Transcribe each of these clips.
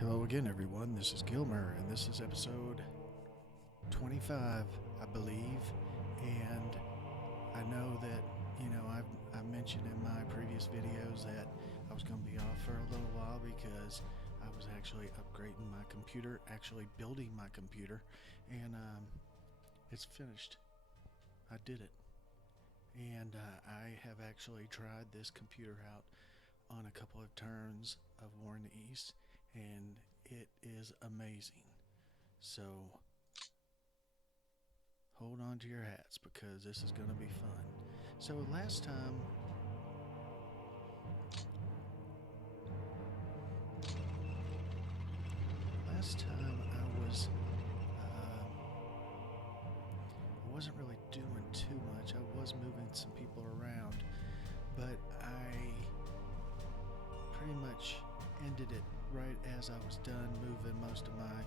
Hello again, everyone. This is Gilmer, and this is episode 25, I believe. And I know that, I mentioned in my previous videos that I was going to be off for a little while because I was actually upgrading my computer, actually building my computer, and it's finished. I did it. And I have actually tried this computer out on a couple of turns of War in the East, and it is amazing. So hold on to your hats because this is going to be fun. So last time I wasn't really doing too much. I was moving some people around, but I pretty much ended it right as I was done moving most of my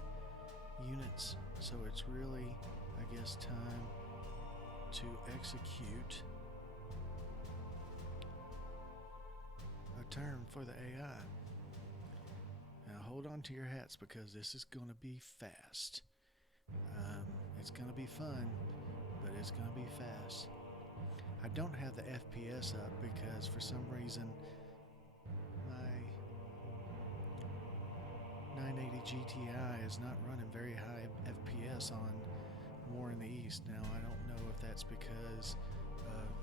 units. So it's really, I guess, time to execute a turn for the AI. Now hold on to your hats because this is going to be fast. It's going to be fun, but it's going to be fast. I don't have the FPS up because for some reason my 980 GTI is not running very high FPS on War in the East. Now I don't know if that's because of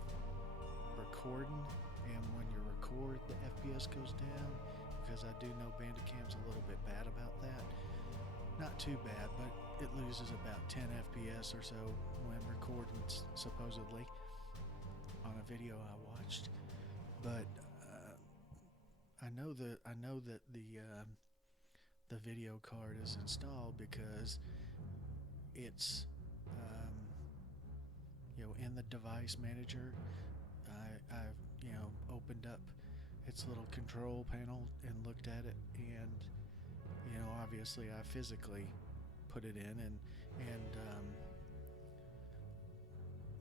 recording, and when you record the FPS goes down, because I do know Bandicam's a little bit bad about that. Not too bad, but it loses about 10 FPS or so when recording, supposedly, on a video I watched. But I know that the video card is installed because it's in the device manager. I've opened up its little control panel and looked at it, and obviously I physically put it in, and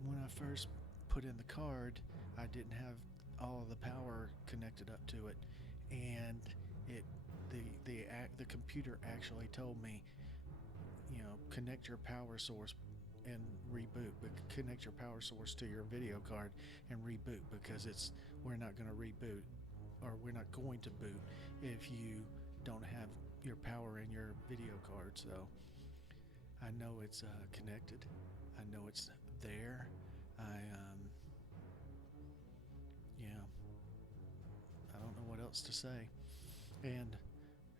when I first put in the card, I didn't have all of the power connected up to it, and the computer actually told me, connect your power source and reboot, but connect your power source to your video card and reboot, because we're not going to reboot, or we're not going to boot if you don't have your power in your video card. So I know it's connected. I know it's there. I don't know what else to say. And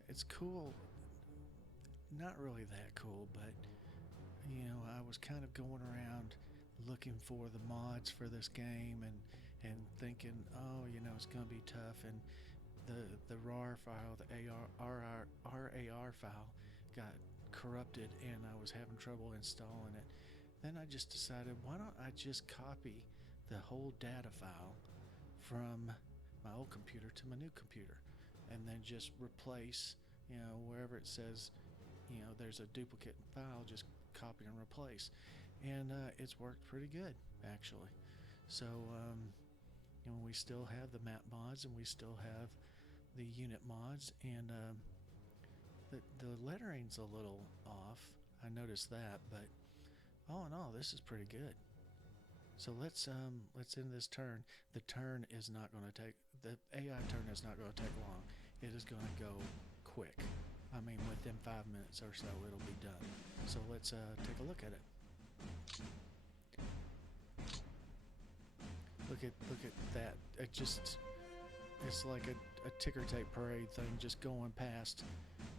it's cool. Not really that cool, but I was kind of going around looking for the mods for this game, and thinking, oh, it's gonna be tough, and the RAR file, the RAR file got corrupted, and I was having trouble installing it. Then I just decided, why don't I just copy the whole data file from my old computer to my new computer, and then just replace, wherever it says, there's a duplicate file, just copy and replace. And it's worked pretty good, actually. So, we still have the map mods, and we still have the unit mods, and the lettering's a little off. I noticed that, but all in all, this is pretty good. So let's end this turn. The turn is not going to take, the AI turn is not going to take long. It is going to go quick. I mean, within 5 minutes or so, it'll be done. So let's take a look at it. Look at that. It's like a ticker tape parade thing just going past.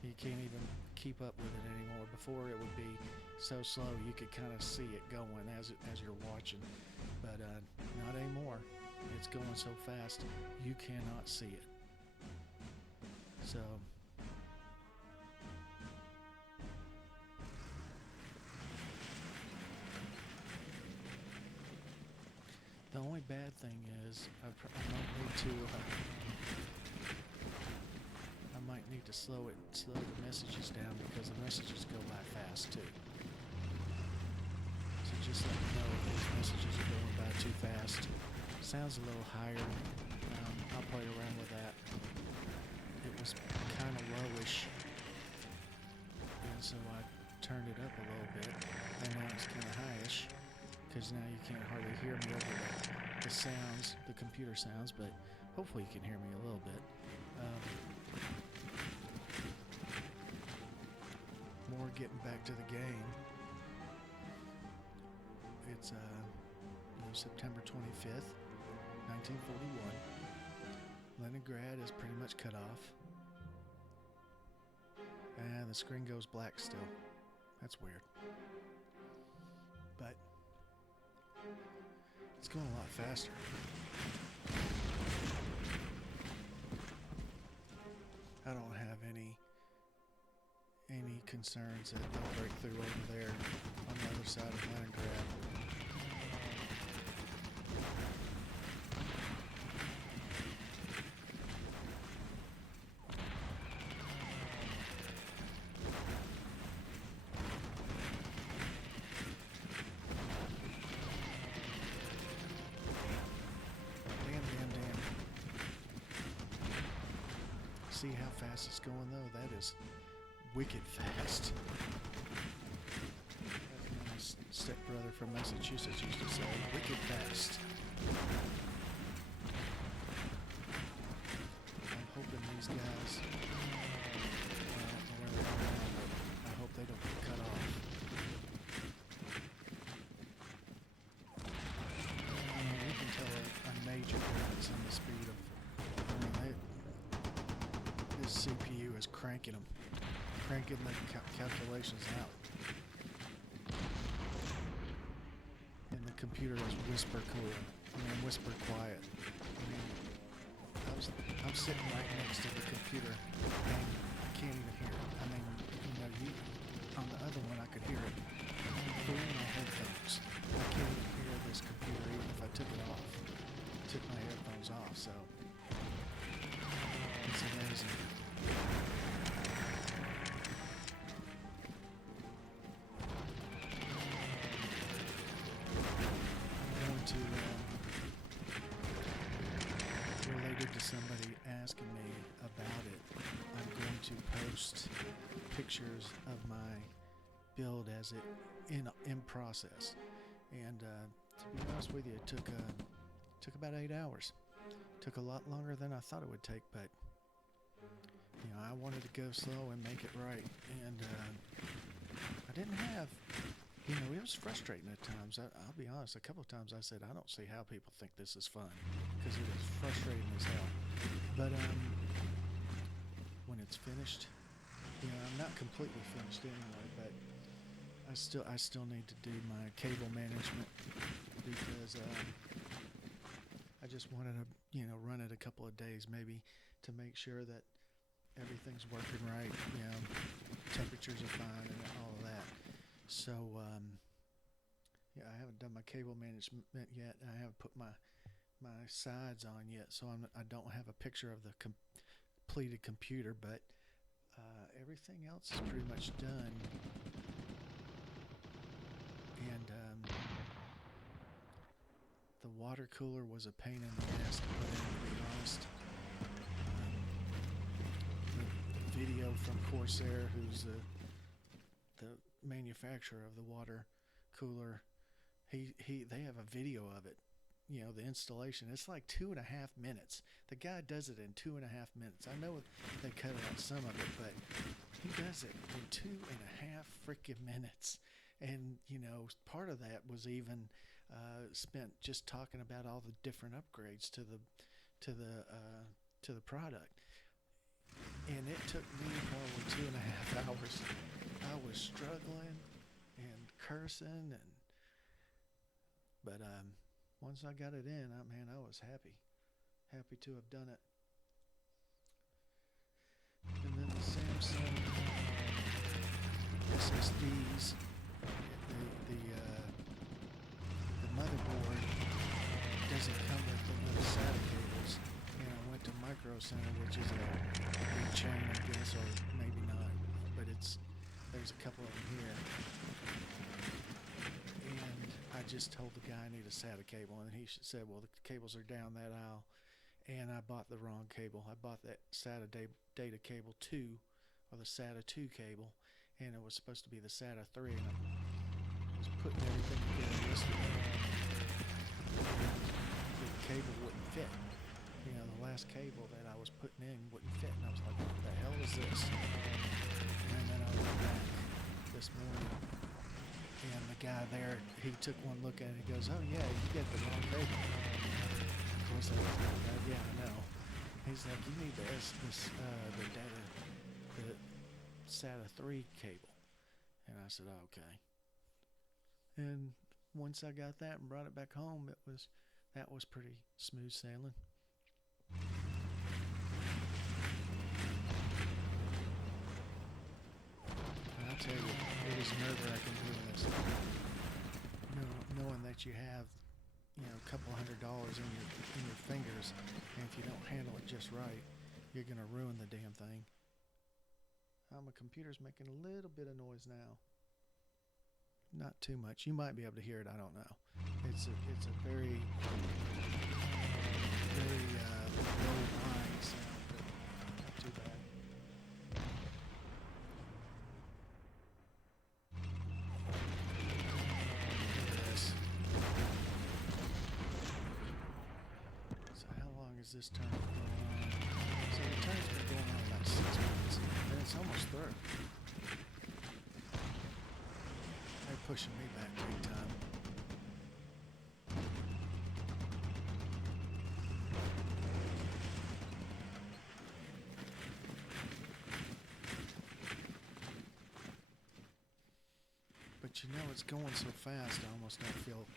You can't even keep up with it anymore. Before, it would be so slow you could kind of see it going as you're watching, but not anymore. It's going so fast you cannot see it. So the only bad thing is I might need to slow the messages down, because the messages go by fast too. So just let me know if those messages are going by too fast. Sounds a little higher. I'll play around with that. It was kind of lowish turned it up a little bit, and now it's kind of highish, because now you can't hardly hear me over the sounds, the computer sounds, but hopefully you can hear me a little bit. More getting back to the game. It's September 25th, 1941. Leningrad is pretty much cut off. And the screen goes black still. That's weird. But it's going a lot faster. I don't have any concerns that they'll break through over there on the other side of Leningrad. See how fast it's going though? That is wicked fast. As my stepbrother from Massachusetts used to say, wicked fast. I'm hoping these guys, I don't know where they're going, but I hope they don't get cut off. I mean, you can tell a major difference in the speed of, this CPU is cranking the calculations out. And the computer is whisper quiet. I'm sitting right next to the computer and I can't even hear it. On the other one I could hear it through my headphones. I can't even hear this computer even if I took it off. Took my headphones off, so it's amazing. Related to somebody asking me about it, I'm going to post pictures of my build as it in process. And to be honest with you, it took about 8 hours. Took a lot longer than I thought it would take, but I wanted to go slow and make it right. And I didn't have. It was frustrating at times. I'll be honest, a couple of times I said, I don't see how people think this is fun, because it is frustrating as hell. But when it's finished, I'm not completely finished anyway, but I still need to do my cable management, because I just wanted to, run it a couple of days maybe to make sure that everything's working right, temperatures are fine and all of that. So, I haven't done my cable management yet. I haven't put my sides on yet, so I don't have a picture of the completed computer, but everything else is pretty much done. And the water cooler was a pain in the ass to put in, to be honest. The video from Corsair, who's the manufacturer of the water cooler, they have a video of it, the installation. It's like 2.5 minutes. The guy does it in 2.5 minutes. I know they cut out some of it, but he does it in 2.5 freaking minutes. And part of that was even spent just talking about all the different upgrades to the product. And it took me probably 2.5 hours. I was struggling and cursing, but once I got it in, I was happy to have done it. And then the Samsung SSDs, the motherboard doesn't come with the SATA cables, and I went to Micro Center, which is a big chain, I guess, or maybe not, but there's a couple of them here. And I just told the guy I need a SATA cable, and he said, well, the cables are down that aisle. And I bought the wrong cable. I bought that SATA data cable 2, or the SATA 2 cable, and it was supposed to be the SATA 3, and I was putting everything together yesterday. The cable wouldn't fit. You know, the last cable that I was putting in wouldn't fit, and I was like, what the hell is this? And then I went back this morning, and the guy there, he took one look at it and he goes, oh yeah, you got the wrong cable. I was like, yeah, I know. He's like, you need the SATA 3 cable. And I said, oh, okay. And once I got that and brought it back home, that was pretty smooth sailing. And I'll tell you, it is nerve-wracking doing this. Knowing that you have, a couple $100 in your fingers, and if you don't handle it just right, you're gonna ruin the damn thing. My computer's making a little bit of noise now. Not too much. You might be able to hear it. I don't know. It's a very low whine sound, but not too bad. Look at this. So how long is this turn going on? So the turn's been going on about 6 minutes, and it's almost through. They're pushing me back big time. But it's going so fast, I almost don't feel,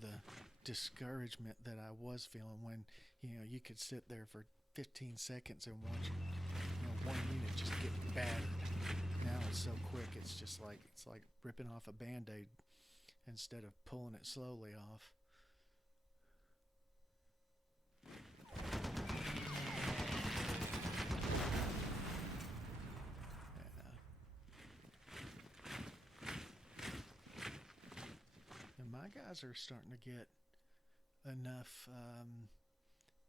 the discouragement that I was feeling when, you could sit there for 15 seconds and watch, one unit just get battered. Now it's so quick, it's like ripping off a Band-Aid instead of pulling it slowly off. And my guys are starting to get enough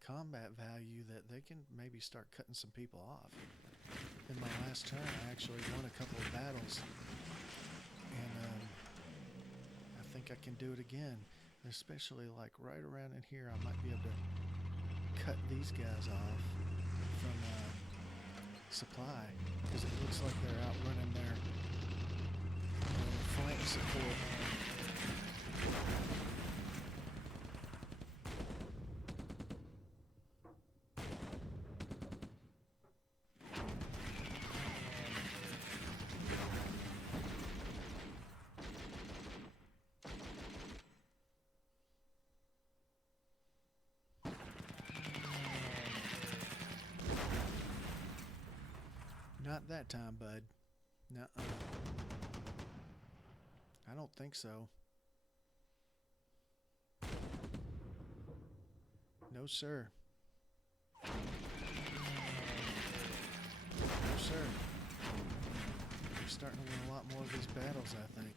combat value that they can maybe start cutting some people off. In my last turn, I actually won a couple of battles, and I think I can do it again. Especially like right around in here, I might be able to cut these guys off from supply, because it looks like they're outrunning their flank support. Not that time, bud. Nuh-uh. I don't think so. No, sir. No, sir. You're starting to win a lot more of these battles, I think.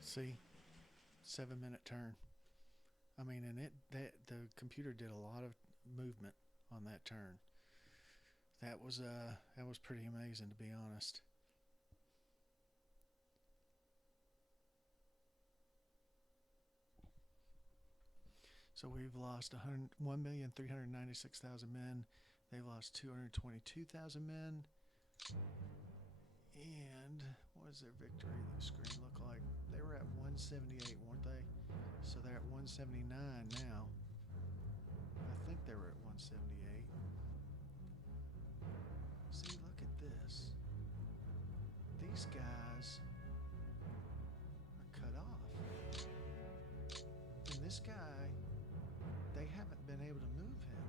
See, 7-minute turn. I mean, and the computer did a lot of movement on that turn. That was pretty amazing, to be honest. So we've lost 1,396,000 men. They lost 222,000 men. And what does their victory screen look like? They were at 178, weren't they? So they're at 179 now. I think they were at 178. See, look at this. These guys are cut off. And this guy, they haven't been able to move him.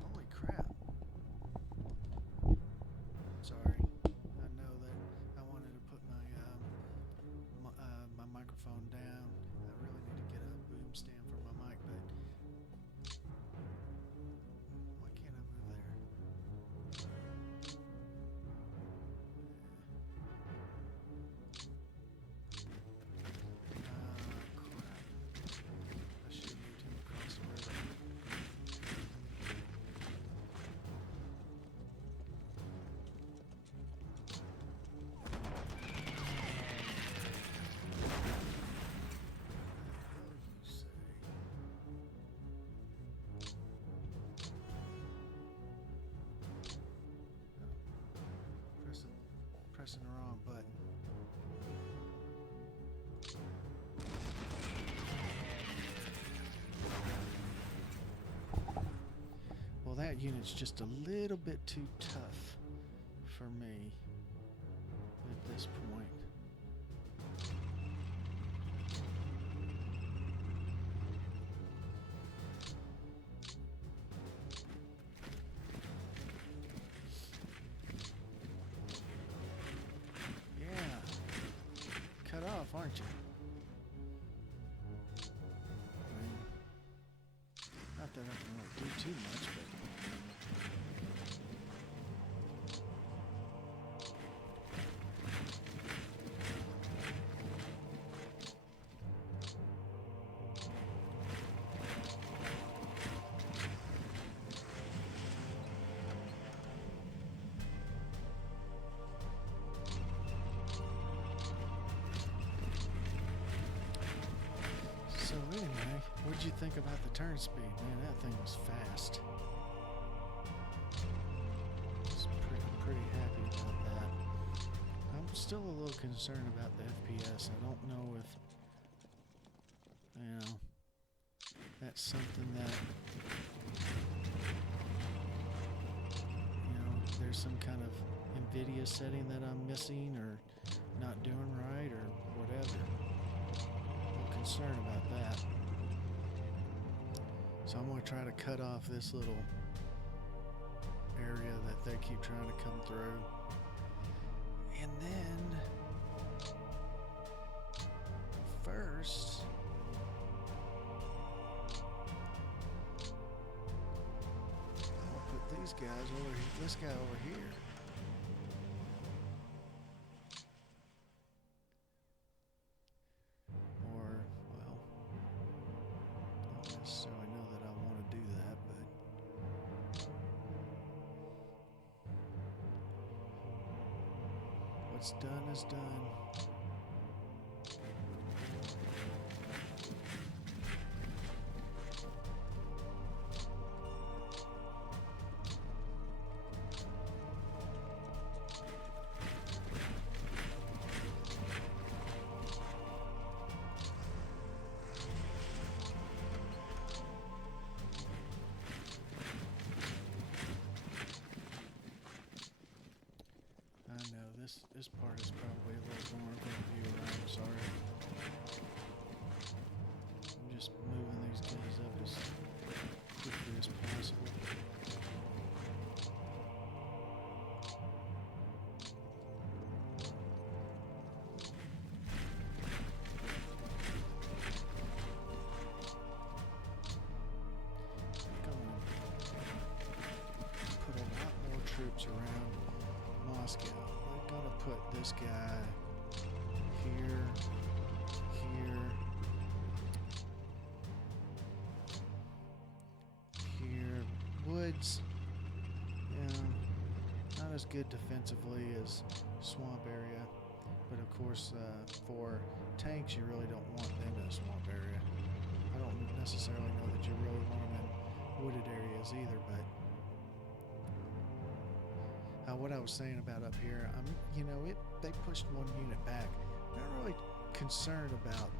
Holy crap. Sorry. I know that I wanted to put my microphone down. I really need to get a boom stand for my mic, but why can't I move there? pressing the wrong button. Well, that unit's just a little bit too tough for me at this point. Off, aren't you? I mean, not that I can really do too much, but so anyway, what'd you think about the turn speed? Man, that thing was fast. Pretty happy about that. I'm still a little concerned about the FPS. I don't know if, that's something that, there's some kind of NVIDIA setting that I'm missing or not doing right or whatever. I'm concerned about that. So I'm going to try to cut off this little area that they keep trying to come through. And then first I'll put these guys over here, this guy over here. Or, well, don't necessarily know that I want to do that, but what's done is done. This part is probably a little more of a view around. I'm sorry. I'm just moving these guys up as quickly as possible. I'm gonna put a lot more troops around Moscow. Gonna put this guy here, here. Woods, not as good defensively as swamp area, but of course for tanks you really don't want them in a swamp area. I don't necessarily know that you really want them in wooded areas either, but what I was saying about up here, they pushed one unit back. I'm not really concerned about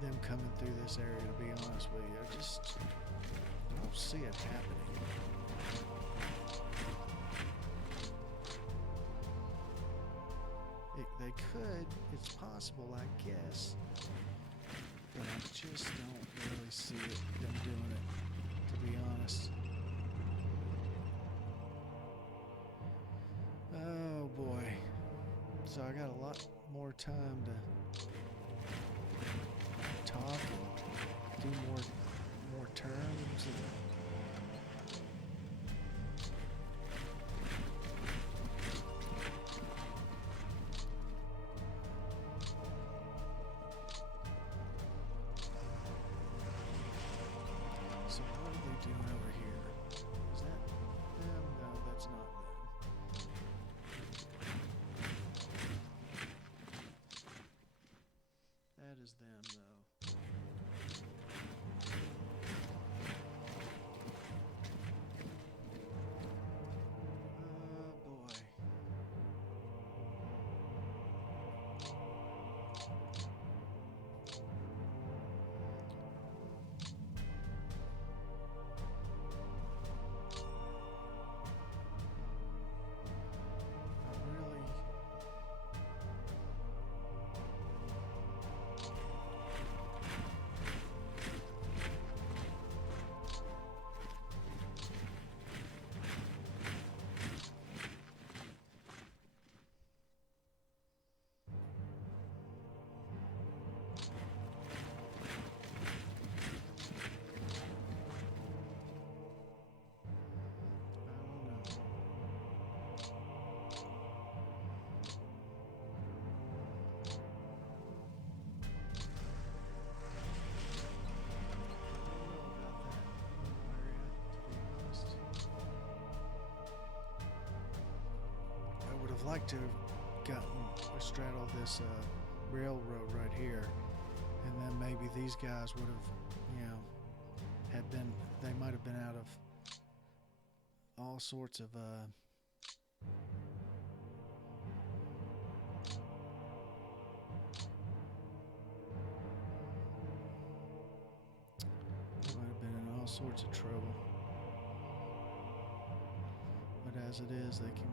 them coming through this area, to be honest with you. I don't see it happening. They could, it's possible, I guess, but I just don't really see them doing it, to be honest. Oh boy. So I got a lot more time to talk and do more terms and so what are they doing over here? Is that them? No, that's not them. That is them, though. have liked to have gotten straddle this railroad right here, and then maybe these guys would have, had been. They might have been out of all sorts of might have been in all sorts of trouble. But as it is, they can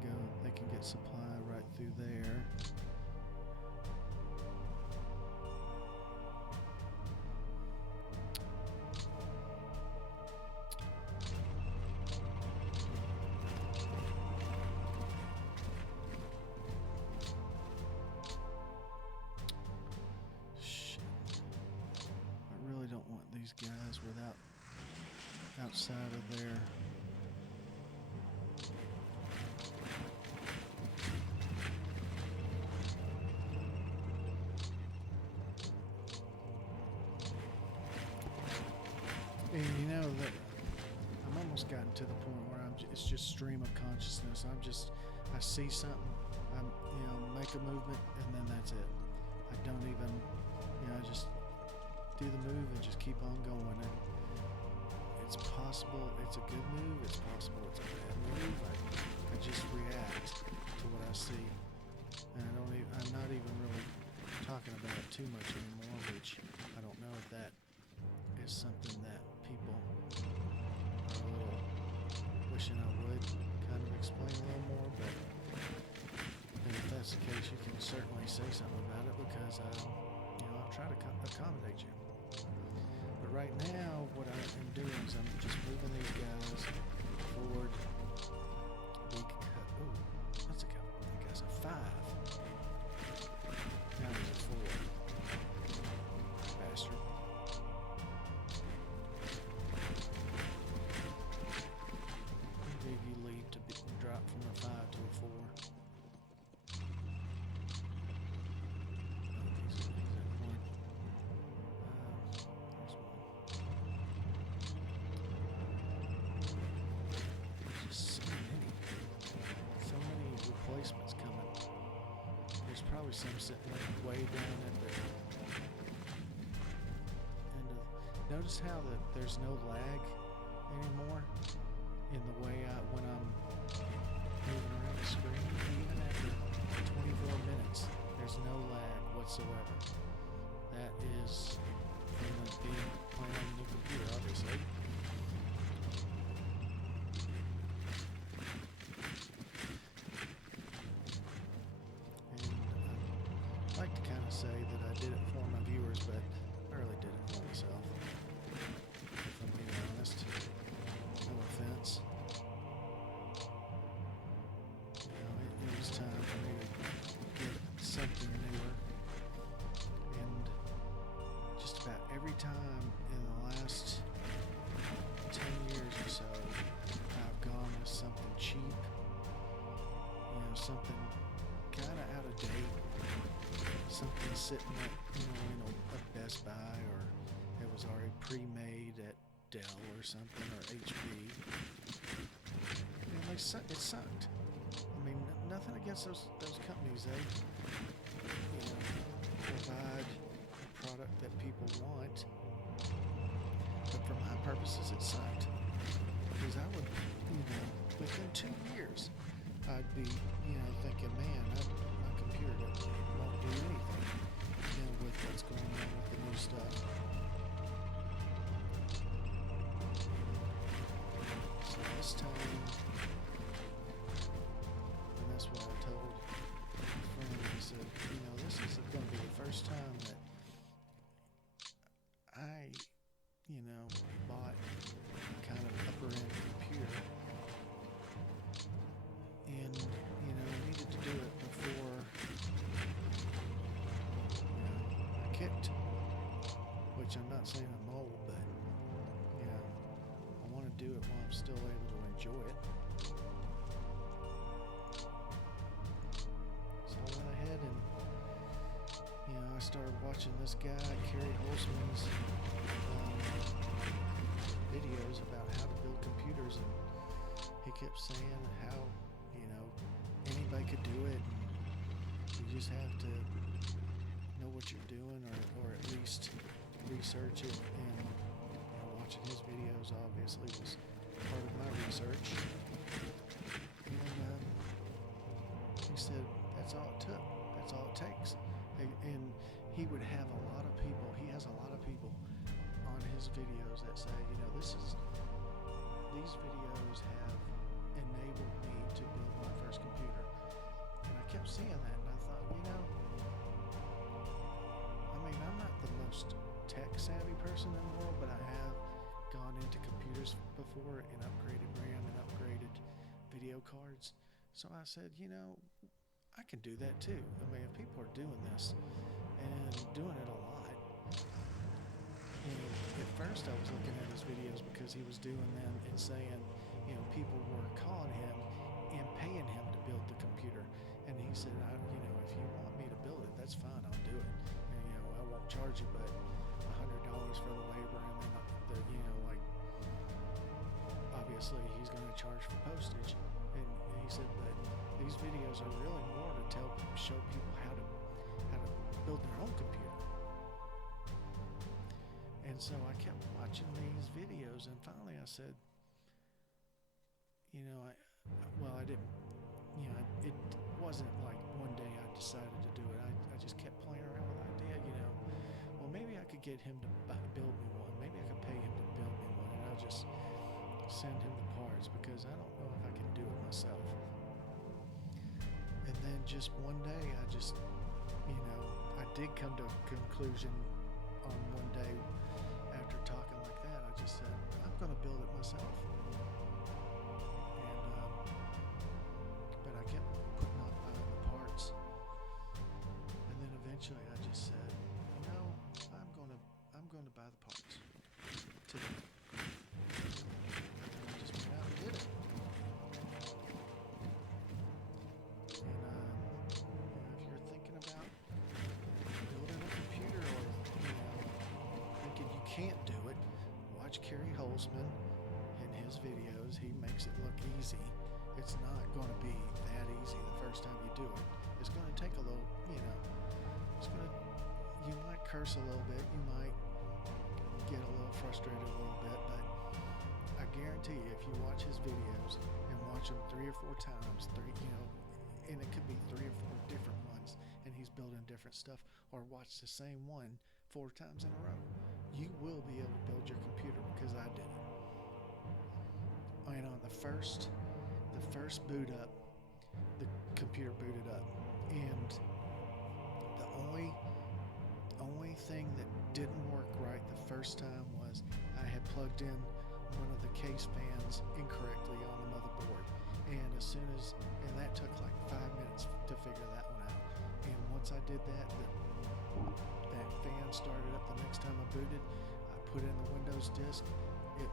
get supply right through there. Shit. I really don't want these guys without outside of there. And you know that I'm almost gotten to the point where it's just stream of consciousness. I see something, make a movement, and then that's it. I don't even, I just do the move and just keep on going. And it's possible it's a good move. It's possible it's a bad move. I just react to what I see, and I'm not even really talking about it too much anymore. Which I don't know if that is something that people are a little wishing I would kind of explain a little more, but if that's the case, you can certainly say something about it because I'll try to accommodate you. But right now, what I am doing is I'm just moving these guys forward. That's a guy. That guy's a 5. Now he's a 4. Bastard. Maybe you leave to drop from a 5 to a 4. He's at 1. There's 1. Just so many replacements coming. There's probably some sitting way down at the end of. Notice how there's no lag anymore in the way when I'm moving around the screen. Even after 24 minutes, there's no lag whatsoever. That is from being playing on the computer, obviously. And I'd like to kind of say that I did it for my viewers, but I really did it for myself. If I'm being honest. No offense. It was time for me to get something newer. And just about every time in the last 10 years or so, I've gone with something cheap. Something kind of out of date. Something sitting at, in a Best Buy, or it was already pre-made at Dell or something, or HP. And it sucked. I mean, nothing against those companies. They, provide a product that people want. But for my purposes, it sucked. Because I would, within 2 years, I'd be, thinking, man, my computer won't do anything, with what's going on with the new stuff. So this time, and that's what I told a friend, I said, this is going to be the first time that I, bought kind of upper-end computer. And, I needed to do it before, I kicked, which I'm not saying I'm old, but, I want to do it while I'm still able to enjoy it. So I went ahead and, I started watching this guy, Kerry Holzman's, videos about how to build computers, and he kept saying how, anybody could do it. You just have to know what you're doing, or at least research it. And watching his videos obviously was part of my research. And he said that's all it took. That's all it takes. And he would have a lot of people. He has a lot of people on his videos that say, these videos have enabled me to build my first computer. And I kept seeing that, and I thought, I'm not the most tech savvy person in the world, but I have gone into computers before and upgraded RAM and upgraded video cards. So I said, I can do that too. If people are doing this and doing it a lot. And at first I was looking at his videos because he was doing them and saying, people were calling him and paying him to build the computer. And he said, if you want me to build it, that's fine, I'll do it. And, I won't charge you but $100 for the labor, and then obviously he's going to charge for postage. And he said, but these videos are really more to show people how to build their own computer. And so I kept watching these videos, and finally I said, I didn't, it wasn't like one day I decided to do it. I just kept playing around with the idea, well, maybe I could get him to build me one. Maybe I could pay him to build me one, and I'll just send him the parts, because I don't know if I can do it myself. And then just one day I just, I did come to a conclusion on one day after talking like that. I just said, I'm going to build it myself. But I kept putting off buying the parts. And then eventually I just said, I'm going to buy the parts today. And I just went out and did it. And if you're thinking about building a computer, or thinking you can't do it, watch Kerry Holzman in his videos. He makes it look easy. It's not going to be that easy the first time you do it. It's going to take a little, you might curse a little bit, you might get a little frustrated a little bit, but I guarantee you, if you watch his videos and watch them 3 or 4 times, and it could be 3 or 4 different ones, and he's building different stuff, or watch the same one 4 times in a row, you will be able to build your computer, because I did it. And on the first boot up, the computer booted up, and the only thing that didn't work right the first time was I had plugged in one of the case fans incorrectly on the motherboard, and that took like 5 minutes to figure that one out. And once I did that fan started up the next time I booted. I put in the Windows disk, it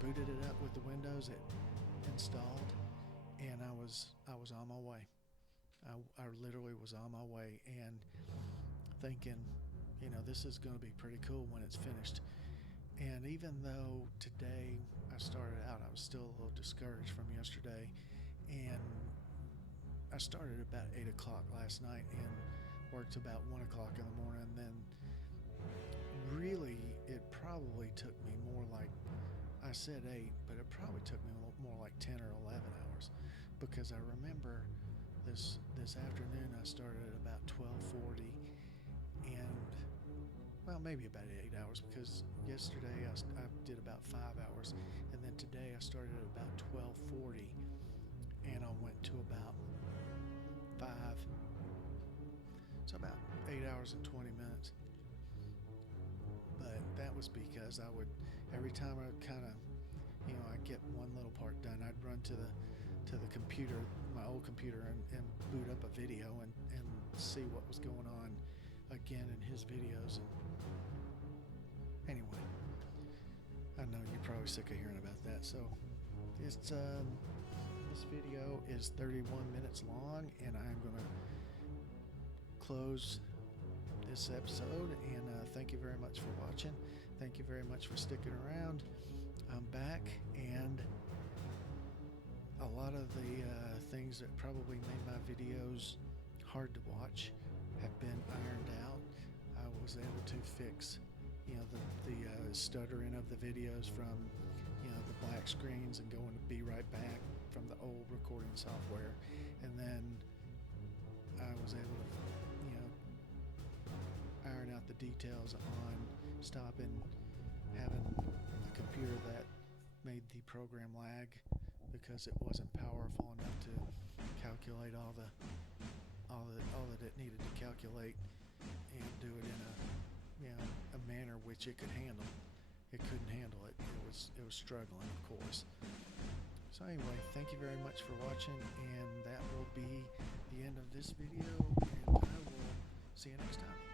booted it up with the Windows, it installed, and I was on my way. I literally was on my way, and thinking, this is going to be pretty cool when it's finished. And even though today I started out, I was still a little discouraged from yesterday, and I started about 8 o'clock last night and worked about 1 o'clock in the morning. And then really it probably took me more like, I said 8, but it probably took me more like 10 or 11 hours, because I remember this afternoon I started at about 12:40, and maybe about 8 hours, because yesterday I did about 5 hours, and then today I started at about 12:40, and I went to about 5. So about 8 hours and 20 minutes. But that was because I would, every time I kind of, I'd get one little part done, I'd run to the computer, my old computer, and boot up a video and see what was going on again in his videos. And anyway, I know you're probably sick of hearing about that, so it's this video is 31 minutes long, and I'm gonna close this episode, and thank you very much for watching. Thank you very much for sticking around. I'm back, and a lot of the things that probably made my videos hard to watch have been ironed out. I was able to fix, the stuttering of the videos from, the black screens and going to be right back from the old recording software, and then I was able to, iron out the details on stopping having a computer that made the program lag because it wasn't powerful enough to calculate all that it needed to calculate and do it in a manner which it could handle. It couldn't handle it. It was struggling, of course. So anyway, thank you very much for watching, and that will be the end of this video, and I will see you next time.